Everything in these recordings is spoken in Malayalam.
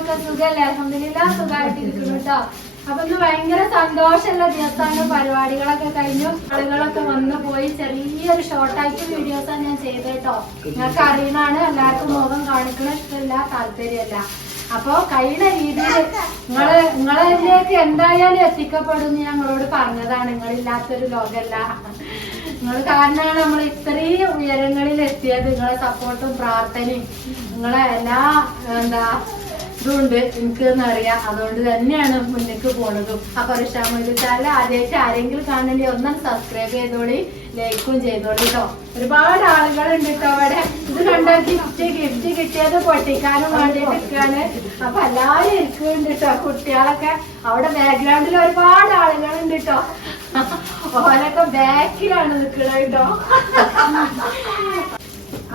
വിശേഷങ്ങളൊക്കെ സുഖല്ലേ? അൽഹംദുലില്ലാഹ് സുഖമായിട്ടിരിക്കുന്നു കേട്ടോ. അപ്പൊ ഇന്ന് ഭയങ്കര സന്തോഷമുള്ള ദിവസമാണ്. പരിപാടികളൊക്കെ കഴിഞ്ഞു, ആളുകളൊക്കെ വന്നു പോയി. ചെറിയൊരു ഷോർട്ടായിട്ട് വീഡിയോസാണ് ഞാൻ ചെയ്തത് കേട്ടോ. നിങ്ങൾക്ക് അറിയുന്നതാണ്, എല്ലാവർക്കും മുഖം കാണിക്കണ ഇഷ്ടമില്ല, താല്പര്യമല്ല. അപ്പൊ കഴിയുന്ന രീതിയിൽ നിങ്ങളിലേക്ക് എന്തായാലും എത്തിക്കപ്പെടും ഞങ്ങളോട് പറഞ്ഞതാണ്. നിങ്ങളില്ലാത്തൊരു ലോകമല്ല. നിങ്ങൾ കാരണമാണ് നമ്മൾ ഇത്രയും ഉയരങ്ങളിൽ എത്തിയത്. നിങ്ങളെ സപ്പോർട്ടും പ്രാർത്ഥനയും നിങ്ങളെ എല്ലാ ഇതുണ്ട് എനിക്ക് എന്നറിയാം. അതുകൊണ്ട് തന്നെയാണ് മുന്നേക്ക് പോണതും. അപ്പൊ ഇഷ്ടമായാലും ആദ്യമായിട്ട് ആരെങ്കിലും കാണണമെങ്കിൽ ഒന്നും സബ്സ്ക്രൈബ് ചെയ്തോളി, ലൈക്കും ചെയ്തോളി കേട്ടോ. ഒരുപാട് ആളുകളുണ്ട് കേട്ടോ അവിടെ. ഇത് കണ്ട ഗിഫ്റ്റ് കിട്ടിയത് പൊട്ടിക്കാനും വേണ്ടിട്ട് നിൽക്കാണ്. അപ്പൊ എല്ലാരും ഇരിക്കുന്നുണ്ട് കേട്ടോ. കുട്ടികളൊക്കെ അവിടെ ബാക്ക്ഗ്രൗണ്ടിൽ ഒരുപാട് ആളുകളുണ്ട് കേട്ടോ. ഓരൊക്കെ ബാക്കിലാണ് നിൽക്കുന്നത് കേട്ടോ.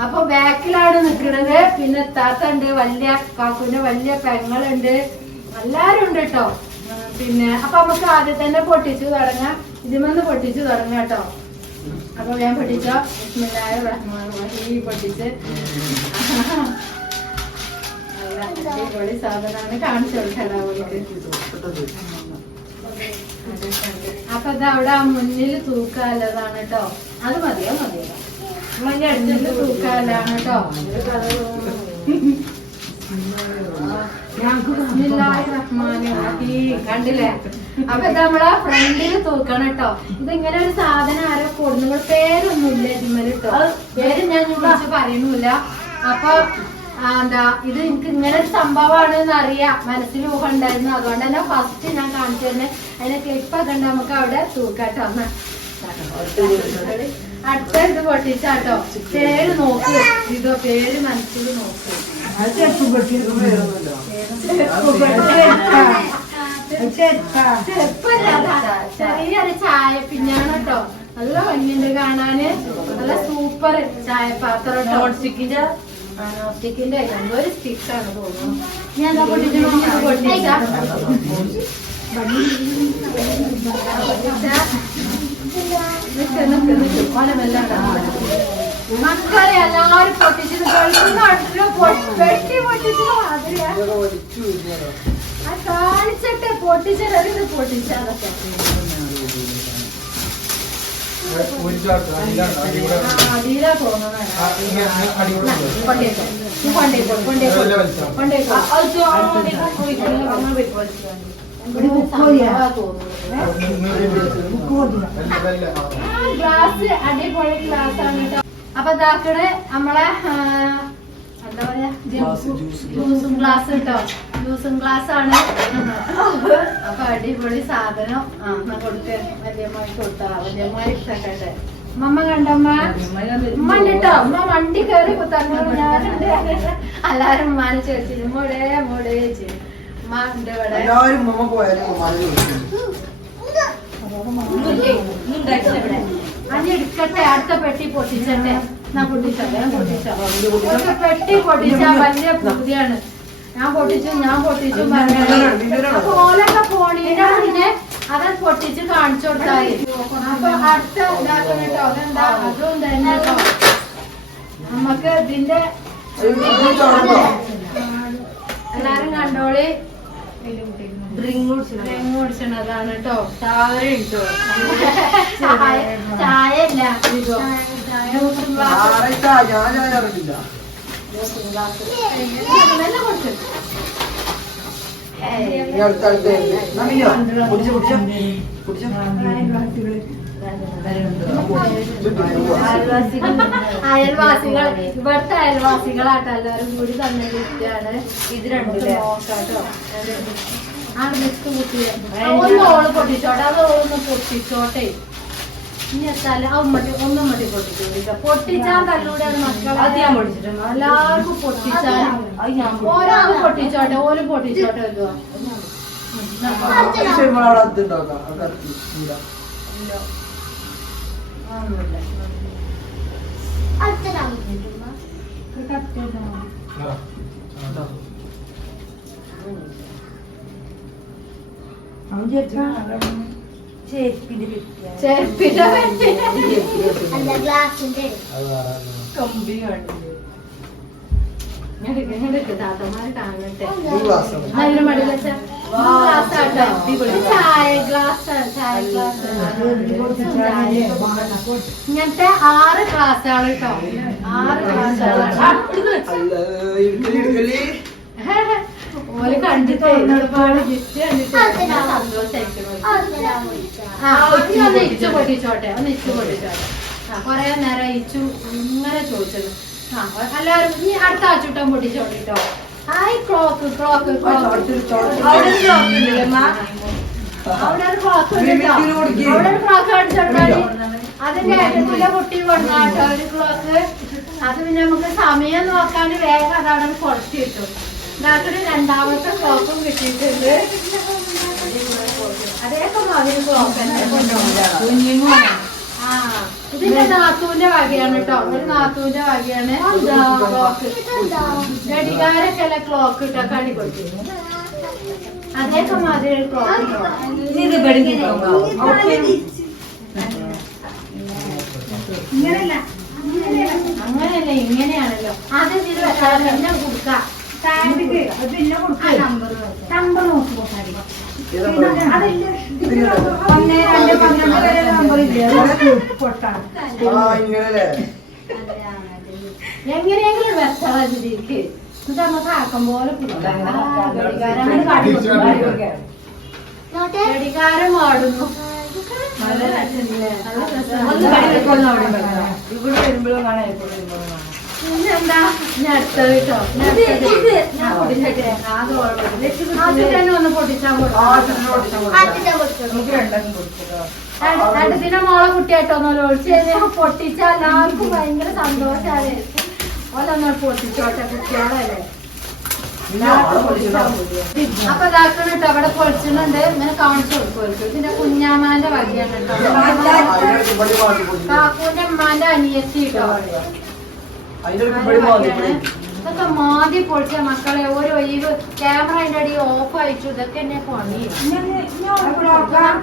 അപ്പൊ ബാക്കിലാണ് നിൽക്കുന്നത്. പിന്നെ താത്തണ്ട്, വലിയ കാക്കുവിന്റെ വലിയ പെങ്ങളുണ്ട്, എല്ലാരും ഉണ്ട് കേട്ടോ. പിന്നെ അപ്പൊ നമുക്ക് ആദ്യം തന്നെ പൊട്ടിച്ചു തുടങ്ങാം. ഇതിമെന്ന് പൊട്ടിച്ചു തുടങ്ങാം കേട്ടോ. അപ്പൊ ഞാൻ പൊട്ടിച്ചോ. ബിസ്മില്ലാഹിർ റഹ്മാനിർ റഹീം പൊട്ടിച്ച് അടിപൊളി സാധനമാണ്. കാണിച്ചു കൊടുക്കടാ. അപ്പൊ ഇത് അവിടെ മുന്നിൽ തൂക്കാനുള്ളതാണ് കേട്ടോ. അത് മതിയോ? നമ്മളതിന്റെ അടുത്ത് തൂക്കാനാണ് കേട്ടോ. കണ്ടില്ലേ? അപ്പൊ ഇത് നമ്മളെ ഫ്രണ്ടില് തൂക്കണം കേട്ടോ. ഇതിങ്ങനെ ഒരു സാധനം ആരോ കൊടുന്നു. പേരൊന്നുമില്ല ഇതിന്മേൽ കേട്ടോ. പേര് ഞാൻ വിളിച്ച് പറയണില്ല. അപ്പൊ ഇത് എനിക്ക് ഇങ്ങനെ ഒരു സംഭവമാണ് എന്ന് അറിയാം. മനസ്സിൽ ഊഹം ഉണ്ടായിരുന്നു. അതുകൊണ്ട് തന്നെ ഫസ്റ്റ് ഞാൻ കാണിച്ചു തന്നെ അതിനെ ക്ലിപ്പൊക്കെ ഉണ്ട്. നമുക്ക് അവിടെ തൂക്കാട്ടോ. അടുത്ത ഇത് പൊട്ടിച്ചാട്ടോ. പേര് നോക്ക്. ഇതോ പേര് മനസ്സിൽ നോക്ക്. ചെറിയൊരു ചായ പിന്നാണ് കേട്ടോ. നല്ല ഭംഗിയുണ്ട് കാണാന്. നല്ല സൂപ്പർ ചായ പാത്രം. നോൺ സ്റ്റിക്കിന്റെ എന്തോ ഒരു സ്റ്റിക്കാണ് തോന്നുന്നു. ഞാൻ പൊട്ടിച്ച മക്കളെ എല്ലാരും പൊട്ടിച്ചത് വെട്ടി പൊട്ടിച്ചത് മാതിരിയാ. കാണിച്ചിട്ട് പൊട്ടിച്ചത് പൊട്ടിച്ചതൊക്കെ അടിയിലാ തോന്നുന്നു. ഗ്ലാസ് അടിപൊളി ഗ്ലാസ് ആണ് കേട്ടോ. അപ്പൊ ഇതാക്കടെ നമ്മളെ എന്താ പറയാ ജ്യൂസും ഗ്ലാസ് കേട്ടോ. ജ്യൂസും ഗ്ലാസ് ആണ്. അപ്പൊ അടിപൊളി സാധനം. കൊടുക്ക വല്യമ്മായി കൊടുത്താ. വല്യമ്മായി ഇഷ്ടട്ടെ. മമ്മ കണ്ടമ്മ ഉമ്മ ഉണ്ട് കേട്ടോ. ഉമ്മ വണ്ടി കയറി കുത്തങ്ങ. ഞാനുണ്ട്. എല്ലാരും ഉമ്മാനെ ചോദിച്ചു മോടേ ചോദിച്ചു. ഉമ്മ ഉണ്ട് ഇവിടെ. അനി എടുക്കട്ടെ. അടുത്ത പെട്ടി പൊട്ടിച്ചട്ടെ. പെട്ടി പൊട്ടിച്ച വലിയ പൂതിയാണ്. ഞാൻ പൊട്ടിച്ചു പറഞ്ഞത്. അപ്പൊ ഓലൊക്കെ പോണീന്റെ പിന്നെ അത് പൊട്ടിച്ച് കാണിച്ചു കൊടുത്താൽ. അപ്പൊ അടുത്ത ഇതാക്കണം കേട്ടോ. അതെന്താ അതും തന്നെ കേട്ടോ. നമ്മക്ക് ഇതിന്റെ എല്ലാരും കണ്ടോളി. ഡ്രിങ്ക് കുടിച്ചതാണ് കേട്ടോ. ചായ ഇല്ല. അയൽവാസികൾ ഇവിടുത്തെ അയൽവാസികളാട്ടോ. എല്ലാരും കൂടി തന്നെ ഗിഫ്റ്റാണ്. ഇത് രണ്ടും നോക്കാട്ടോ. ഒന്ന് ഓള് പൊട്ടിച്ചോട്ടെ. അത് ഓളൊന്ന് പൊട്ടിച്ചോട്ടെ. ഇനി എത്താല് ഒന്നും മതി പൊട്ടിച്ചോണ്ടിരിക്ക. പൊട്ടിച്ചാൻ തല്ലൂടെയാണ് മക്കളെ. അത് ഞാൻ പൊട്ടിച്ചിട്ടുണ്ട്. എല്ലാവർക്കും പൊട്ടിച്ചാലും ഓരോന്ന് പൊട്ടിച്ചോട്ടെ. ഓരും പൊട്ടിച്ചോട്ടെ. വരുവോ താത്തമാര് കാണട്ടെ നല്ല മടി വെച്ച ചായ ഗ്ലാസ് ഇങ്ങനത്തെ 6 ഗ്ലാസ്സാണ് കേട്ടോ 6 ഗ്ലാസ്സാണ് ഓല് കണ്ടിട്ട് ഒരുപാട് ഗിഫ്റ്റ് കണ്ടിട്ട് ഒന്ന് ഇച്ചു പൊട്ടിച്ചോട്ടെ കൊറേ നേരം ഇച്ചു ഇങ്ങനെ ചോദിച്ചത് എല്ലാരും ഇനി അടുത്ത ആച്ചൂട്ടം പൊട്ടിച്ചോട്ടെ കേട്ടോ ഹായ് ക്ലോക്ക് അവിടെ ഒരു ക്ലോക്ക് അടിച്ചോട്ടാല് അതിന്റെ ഏറ്റവും കുട്ടി കൊണ്ടാട്ടോ ഒരു ക്ലോക്ക് അത് പിന്നെ നമുക്ക് സമയം നോക്കാൻ വേഗം അതവിടെ കുറച്ച് കിട്ടും നാട്ടില് രണ്ടാമത്തെ ക്ലോക്കും കിട്ടിയിട്ടുണ്ട് അതേക്കെ മതിന് ക്ലോക്ക് ഇതിന്റെ നാത്തൂന്റെ വകയാണ് കേട്ടോ ഒരു നാത്തൂന്റെ വകയാണ് ക്ലോക്ക് ഘടികാരൊക്കെ അല്ല ക്ലോക്ക് ഇട്ടൊക്കെ അടി കൊടുത്തിരുന്നു അതേക്കെ മതി ക്ലോക്ക് അങ്ങനെയല്ല ഇങ്ങനെയാണല്ലോ ആദ്യം ഇതിൽ വെച്ചാൽ പിന്നെ കൊടുക്കാം പിന്നെ കൊടുക്കാം നമ്പർ നോക്കി എങ്ങനെയെങ്കിലും വെച്ചാലേക്ക് എന്നിട്ട് നമുക്ക് ആക്കം പോലെ ഘടികാരം ഓടുന്നു നല്ല രസമില്ലേ ഇവിടെ വരുമ്പോഴും കാണാൻ പിന്നെന്താ ഞാൻ അടുത്തത് കേട്ടോ ഒന്ന് പൊട്ടിച്ചാൽ അടുത്തിനെ മോളെ കുട്ടിയായിട്ടൊന്നല്ലോ ഒളിച്ച് പൊട്ടിച്ചാൽ എല്ലാവർക്കും ഭയങ്കര സന്തോഷാണ് ഓലൊന്ന് പൊട്ടിച്ചോട്ടെ കുട്ടികളല്ലേ അപ്പൊ ഇതാക്കണം കേട്ടോ അവിടെ പൊളിച്ചിട്ടുണ്ട് ഇങ്ങനെ കാണിച്ചു കൊടുക്കും പിന്നെ കുഞ്ഞാമാന്റെ വകയാണ് കേട്ടോ കാക്കൂന്റെ അമ്മാന്റെ അനിയത്തി കേട്ടോ ഇതൊക്കെ മാതി പൊളിച്ച മക്കളെ ഓരോ ഒഴിവ് ക്യാമറ അതിന്റെ അടി ഓഫ് അയച്ചു ഇതൊക്കെ എന്നെ പണി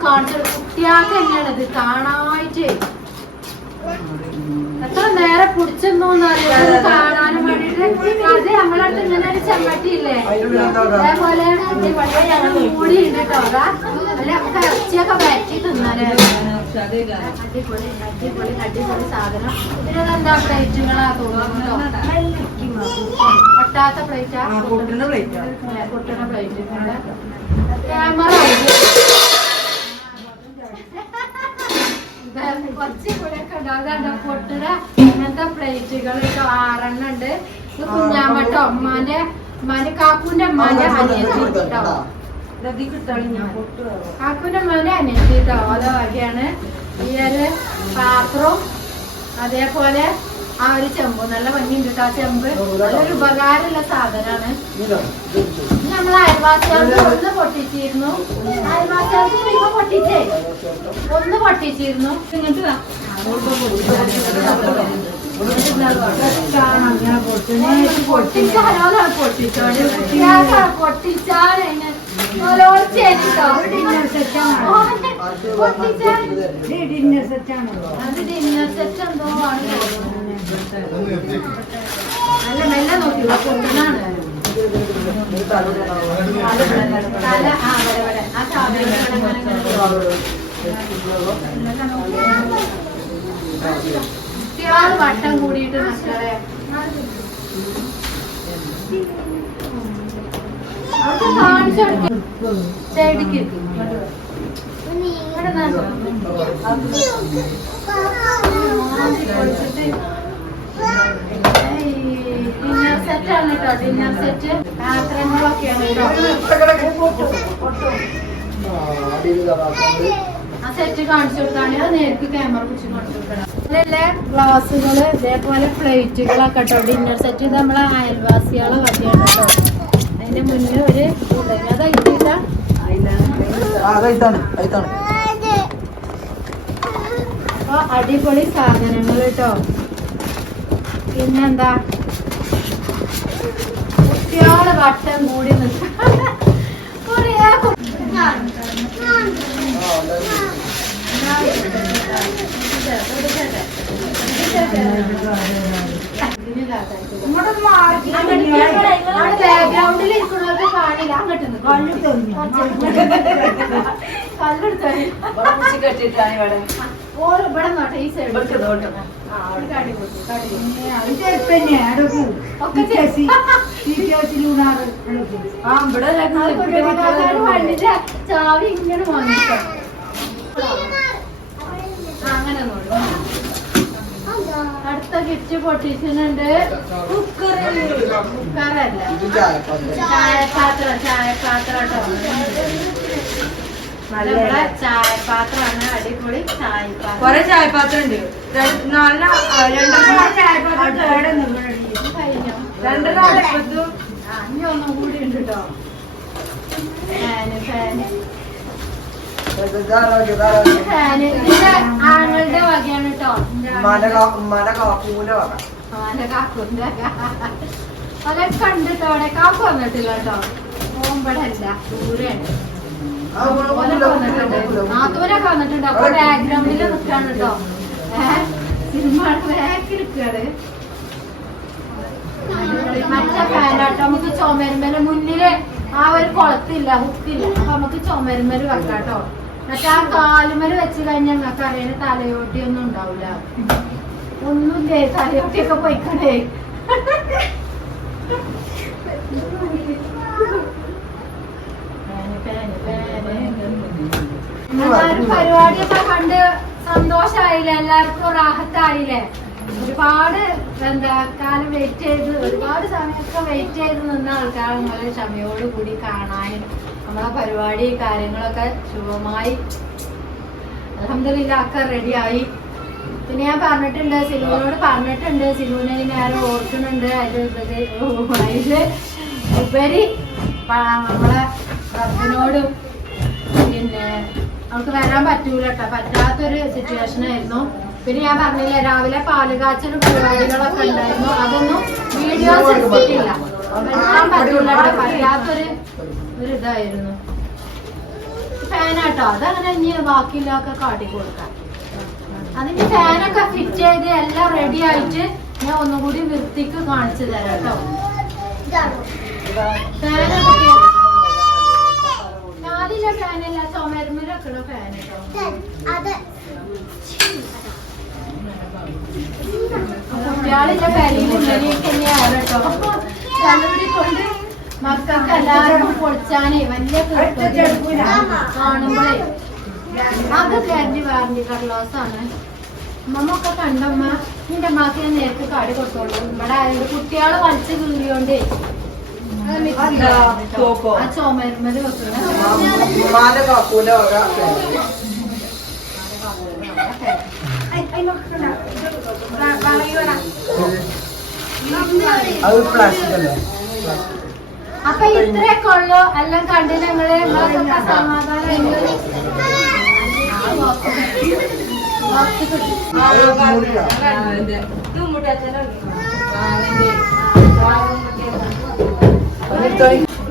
കാണിച്ചു കുട്ടിയാൾക്ക് തന്നെയാണിത് കാണായിട്ട് എത്ര നേരെ പിടിച്ചെന്നോന്ന് അറിയാം കാണാനും വേണ്ടിട്ട് അത് നമ്മളടുത്ത് ഇങ്ങനെ ഒരു ചെമ്മട്ടിയില്ലേ അതേപോലെ കൂടി ഉണ്ട് കേട്ടോ അതാ അല്ല നമുക്ക് ഇറച്ചിയൊക്കെ വരട്ടി തിന്നാലേ അടിപൊളി അടിപൊളി അടിപൊളി സാധനം ഇതിനെന്താ പ്ലേറ്റുകളാ തോന്നുന്നുണ്ടോ പൊട്ടാത്ത പ്ലേറ്റാ പൊട്ടുന്ന പ്ലേറ്റ് ക്യാമറ കുറച്ച് കൂടെയൊക്കെ ഉണ്ടാവും പൊട്ടുന്ന ഇങ്ങനത്തെ പ്ലേറ്റുകൾ 6 എണ്ണം ഉണ്ട് ഇത് കുഞ്ഞാമ്മട്ടോ ഉമ്മാന്റെ കാക്കൂന്റെ അമ്മാന്റെ അനിയത്തി കേട്ടോ കാക്കൂന്റെ അമ്മാന്റെ അനിയത്തി കേട്ടോ ഓരോ വകയാണ് ഈ ഒരു പാത്രവും അതേപോലെ ആ ഒരു ചെമ്പ് നല്ല ഭംഗിയുണ്ട് കേട്ടോ ആ ചെമ്പ് നല്ലൊരു ഉപകാരമുള്ള സാധനമാണ് നമ്മൾ അയൽവാസികൾക്ക് ഒന്ന് പൊട്ടിച്ചിരുന്നു അയൽവാസികൾക്ക് ഇപ്പൊ പൊട്ടിച്ചേ ഒന്ന് പൊട്ടിച്ചിരുന്നു ഇങ്ങനത്തെ നല്ല മെല്ലെ നോക്കില്ല പൊട്ടനാണ് വട്ടം കൂടിയിട്ട് മക്കളെ സൈഡിക്ക് ഡിന്നർ സെറ്റ് ആണ് കേട്ടോ ഡിന്നർ സെറ്റ് പാത്രങ്ങളൊക്കെയാണ് ആ സെറ്റ് കാണിച്ചു കൊടുത്താണ് നേരിട്ട് ക്യാമറ പിടിച്ച് കാണിച്ചു കൊടുക്കണം അതിലെ ഗ്ലാസുകള് ഇതേപോലെ പ്ലേറ്റുകളൊക്കെ കേട്ടോ ഡിന്നർ സെറ്റ് ഇത് നമ്മളെ അയൽവാസികളെ വകയാണ് കേട്ടോ അതിന്റെ മുന്നേ ഒരു അപ്പൊ അടിപൊളി സാധനങ്ങൾ കേട്ടോ പിന്നെന്താ കുട്ടികള് വട്ടം കൂടി നിൽക്കാം ഇവിടെ നോട്ടെ ഈ സൈഡ് വണ്ടിന്റെ ചാവി ഇങ്ങനെ വാങ്ങിട്ടോ അങ്ങനെ നോക്കും. അടുത്ത ഗിഫ്റ്റ് പൊട്ടിച്ചിട്ടുണ്ട്. കുക്കറല്ല, ചായപാത്രം. നല്ല ചായപാത്രമാണ്. അടിപൊളി ചായപാത്രം. കൊറേ ചായപാത്രം ഉണ്ട്. കഴിഞ്ഞോ? രണ്ടെണ്ണം ഇനി ഒന്നും കൂടി ഉണ്ട് കേട്ടോ. ഫാന് ആങ്ങളുടെ വകയാണ് കേട്ടോ. അതൊക്കെ ഉണ്ട് കേട്ടോ. അവിടെ കാപ്പ് വന്നിട്ടില്ല കേട്ടോ. ഓമ്പടല്ല, ദൂരെയാണ്. നാത്തൂരൊക്കെ വന്നിട്ടുണ്ട്. അപ്പൊ ബാക്ക്ഗ്രൗണ്ടില് നിൽക്കാണ് കേട്ടോ. സിനിമ ബാക്കിരിക്കാണ്. മറ്റേ ഫാനാട്ടോ. നമുക്ക് ചുമരുമേല് മുന്നില് ആ ഒരു കുളത്തില്ല, ഹുക്കില്ല. അപ്പൊ നമുക്ക് ചുമരുമേല് വെക്കാട്ടോ. മറ്റേ ആ കാലുമേല് വെച്ച് കഴിഞ്ഞാൽ ഞങ്ങൾക്ക് അറിയാൻ തലയോട്ടി ഒന്നും ഉണ്ടാവില്ല. ഒന്നുമില്ലേ, തലയോട്ടിയൊക്കെ പോയിക്കണേ. എല്ലാരും പരിപാടിയൊക്കെ കണ്ട് സന്തോഷായില്ലേ? എല്ലാവർക്കും റാഹത്തായില്ലേ? ഒരുപാട് കാലം വെയിറ്റ് ചെയ്ത്, ഒരുപാട് സമയമൊക്കെ വെയിറ്റ് ചെയ്ത് നിന്ന ആൾക്കാർ നമ്മളെ ക്ഷമയോട് കൂടി കാണാനും നമ്മളെ പരിപാടി കാര്യങ്ങളൊക്കെ ശുഭമായി അൽഹംദുലില്ലാ ഒക്കെ റെഡിയായി. പിന്നെ ഞാൻ പറഞ്ഞിട്ടുണ്ട്, സിനുവിനോട് പറഞ്ഞിട്ടുണ്ട്, സിനുവിനെ നേരെ ഓർക്കുന്നുണ്ട്. അതില് ഉപരി നമ്മളെ റബ്ബിനോടും പിന്നെ നമുക്ക് വരാൻ പറ്റൂല കേട്ടോ. പറ്റാത്തൊരു സിറ്റുവേഷൻ ആയിരുന്നു. പിന്നെ ഞാൻ പറഞ്ഞില്ലേ, രാവിലെ പാല് കാച്ചലും പരിപാടികളൊക്കെ ഉണ്ടായിരുന്നു. അതൊന്നും വീഡിയോസ് എടുത്തിട്ടില്ല. വരാൻ പറ്റൂല കേട്ടോ. പറ്റാത്തൊരു ഇതായിരുന്നു. ഫാനാട്ടോ. അതങ്ങനെ ഇനി ബാക്കിയില്ലൊക്കെ കാട്ടി കൊടുക്കാം. അതിന്റെ ഫാനൊക്കെ ഫിറ്റ് ചെയ്ത് എല്ലാം റെഡി ആയിട്ട് ഞാൻ ഒന്നുകൂടി വൃത്തിക്ക് കാണിച്ചു തരാം കേട്ടോ. ഫാനൊക്കെ നാലിലെ ഫാനല്ല, ചുമരുമലൊക്കെയുള്ള ഫാൻ കേട്ടോ. കുട്ടികളിലെ പെരയിലേക്ക് തന്നെയാണ് കേട്ടോ. തലമുടി കൊണ്ട് മക്കൾക്ക് എല്ലാവർക്കും പൊളിച്ചാനേ വലിയ കാണുമ്പോഴേ അത് വാറന്റി കടലോസാണ്. അമ്മമ്മൊക്കെ കണ്ടമ്മ നിന്റെ അമ്മക്ക് ഞാൻ നേരത്തെ കാടി കൊടുത്തോളൂ. ഇവിടെ ആയത് കുട്ടികള് വലിച്ചു കീറിയോണ്ടേ ആ ചുമരുമല് വെക്കുന്ന അപ്പൊ ഇത്രയൊക്കെ ഉള്ളു. എല്ലാം കണ്ട് ഞങ്ങള് സമാധാനം.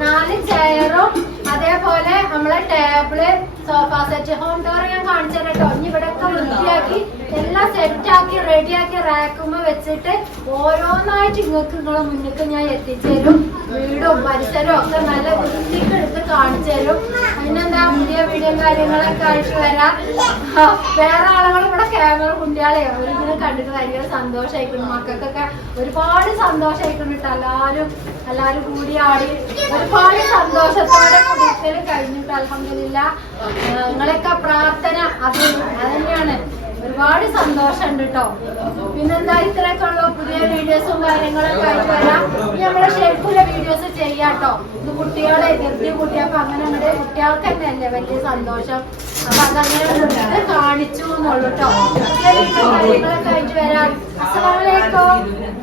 നാല് ചെയറും അതേപോലെ നമ്മളെ table, sofa set, home door ഞാൻ കാണിച്ചു കേട്ടോ. ഇനി ഇവിടെ ഒക്കെ വൃത്തിയാക്കി എല്ലാം സെറ്റാക്കി റെഡിയാക്കി റാക്കുമ്പോ വെച്ചിട്ട് ഓരോന്നായിട്ട് നിങ്ങളെ മുന്നിലേക്ക് ഞാൻ എത്തിച്ചേരും. വീടും പരിസരവും ഒക്കെ നല്ല വൃത്തിക്ക് എടുത്ത് കാണിച്ചു തരും. അതിനെന്താ പുതിയ വീഡിയോ കാര്യങ്ങളൊക്കെ ആയിട്ട് വരാം. വേറെ ആളുകൾ ഇവിടെ ക്യാമറ കുട്ടികളെ അവരിങ്ങനെ കണ്ടിട്ട് ഭയങ്കര സന്തോഷമായിക്കുന്നു. മക്കൾക്കൊക്കെ ഒരുപാട് സന്തോഷമായിക്കുന്നു കേട്ടോ. എല്ലാരും കൂടി ആടി ഒരുപാട് സന്തോഷത്തോടെ കുടിക്കൽ കഴിഞ്ഞിട്ട് അൽഹംദുലില്ലാ. നിങ്ങളൊക്കെ പ്രാർത്ഥന അത് തന്നെയാണ്. ഒരുപാട് സന്തോഷമുണ്ട് കേട്ടോ. പിന്നെന്താ ഇത്രയൊക്കെ ഉള്ളു. പുതിയ വീഡിയോസും കാര്യങ്ങളൊക്കെ ആയിട്ട് വരാം. ഇനി നമ്മളെ ഷെൽഫിലെ വീഡിയോസ് ചെയ്യാട്ടോ. ഇത് കുട്ടികളെ എതിർത്തി കുട്ടിയപ്പോ അങ്ങനെ നമ്മുടെ കുട്ടികൾക്ക് തന്നെ അല്ലേ വലിയ സന്തോഷം. അപ്പൊ അതങ്ങനെ കാണിച്ചു എന്നുള്ളൂ കേട്ടോ. പുതിയ വീഡിയോ കാര്യങ്ങളൊക്കെ ആയിട്ട് വരാം. അസ്സലാമു അലൈക്കും.